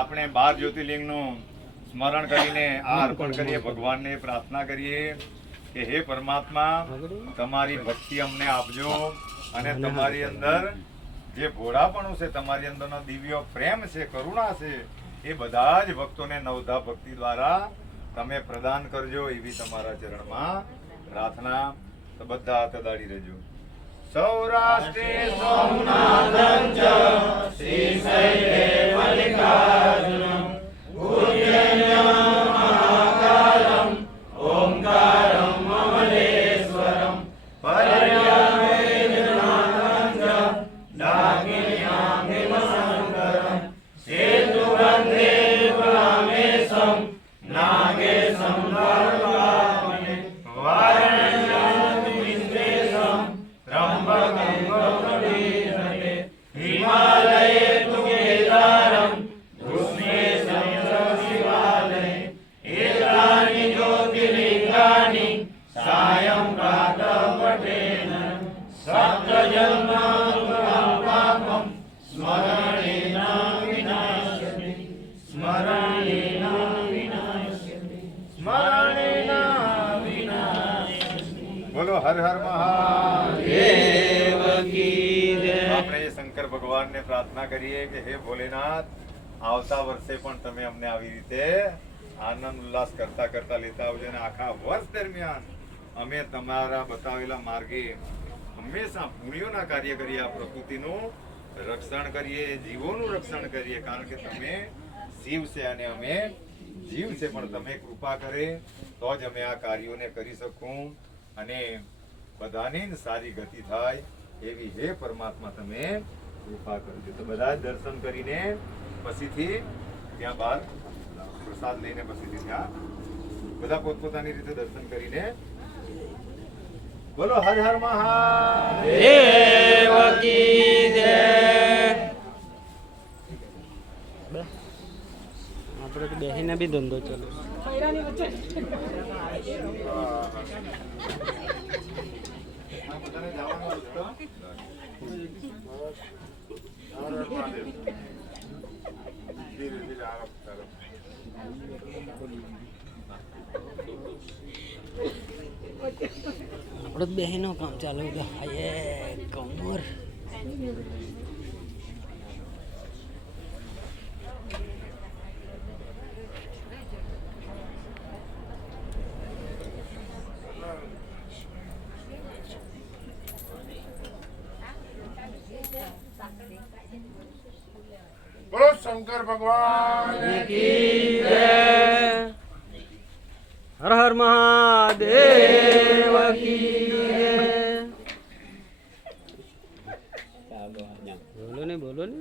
આપણે 12 જ્યોતિર્લિંગનું સ્મરણ કરીને આ અર્પણ કરીએ, ભગવાનને પ્રાર્થના કરીએ કે હે પરમાત્મા, તમારી ભક્તિ અમને આપજો અને તમારી અંદર જે ભોળાપણું છે, તમારી અંદરનો દિવ્ય પ્રેમ છે, કરુણા છે, એ બધા જ ભક્તોને નવધા ભક્તિ દ્વારા તમે પ્રદાન કરજો, એવી તમારા ચરણમાં પ્રાર્થના. તો બધા હાથ અડાડી રહેજો. સૌરાષ્ટ્રે સોમનાથં ચ શ્રીશૈલે મલ્લિકાર્જુનમ પૂજ્યન્યમ મહાકાલમ ઓમકારમ અમલેશ્વરમ પર્યવેદનાથં ચ ડાકિન્યામ ભીમશંકરમ સેતુબંધે રામેશમ નાગેશમ ધર્માત્મને વારણ્યમ વિશ્વેશમ ત્રંબકમ ગૌરવીરતે હિમાલયે તુ કેદારમ ધૃષ્ણેશમ શિવાલય એતાની જ્યોતિર્લિંગાની સાયં પ્રાતઃ પઠેન સપ્તજન્માંતરં પાપમ સ્મરણેન વિનાશ્યતિ સ્મરણેન વિનાશ્યતિ સ્મરણેન વિનાશ્યતિ. બોલો હર હર મહાદેવ કી જય. આપણે શંકર ભગવાનને પ્રાર્થના કરીએ કે હે ભોલેનાથ, આવતા વર્ષે પણ તમે અમને આવી રીતે આનંદ ઉલ્લાસ કરતા કરતા લેતા આવજો અને આખા વર્ષ દરમિયાન અમે તમારા બતાવેલા માર્ગે હંમેશા પુણ્યોના કાર્ય કરીએ, આ પ્રકૃતિનું રક્ષણ કરીએ, જીવોનું રક્ષણ કરીએ, કારણ કે તમે શિવ છે અને અમે જીવ છે, પણ તમે કૃપા કરે તો જ અમે આ કાર્યોને કરી શકું અને બધાની સારી ગતિ થાય એવી હે પરમાત્મા તમે કૃપા કરજો. તો બધા જ દર્શન કરીને પછીથી ત્યાં બહાર પ્રસાદ લઈને પછીથી ત્યાં બધા પોતપોતાની રીતે દર્શન કરીને બોલો હર હર મહાદેવ કી જય. આપણે તો બેહીને બી ધંધો ચાલુ. આપણે બેહીનો કામ ચાલુ. કમર બોલો શંકર ભગવાન કી જય. હર હર મહાદેવ કી જય. બોલો ને બોલો ને.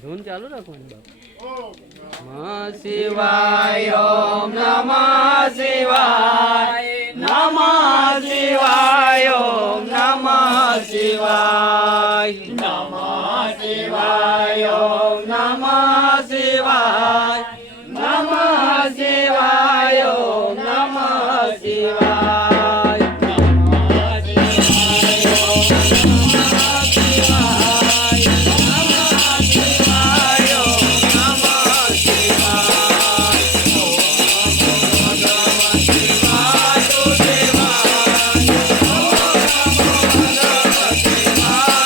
ધૂન ચાલુ રાખવાની બાપ. નમઃ શિવાય ઓમ નમઃ શિવાય નમઃ શિવાય ઓમ નમઃ શિવાય નમઃ શિવાય ઓમ નમઃ શિવાય નમઃ શિવાય ઓમ નમઃ શિવાય. Bye.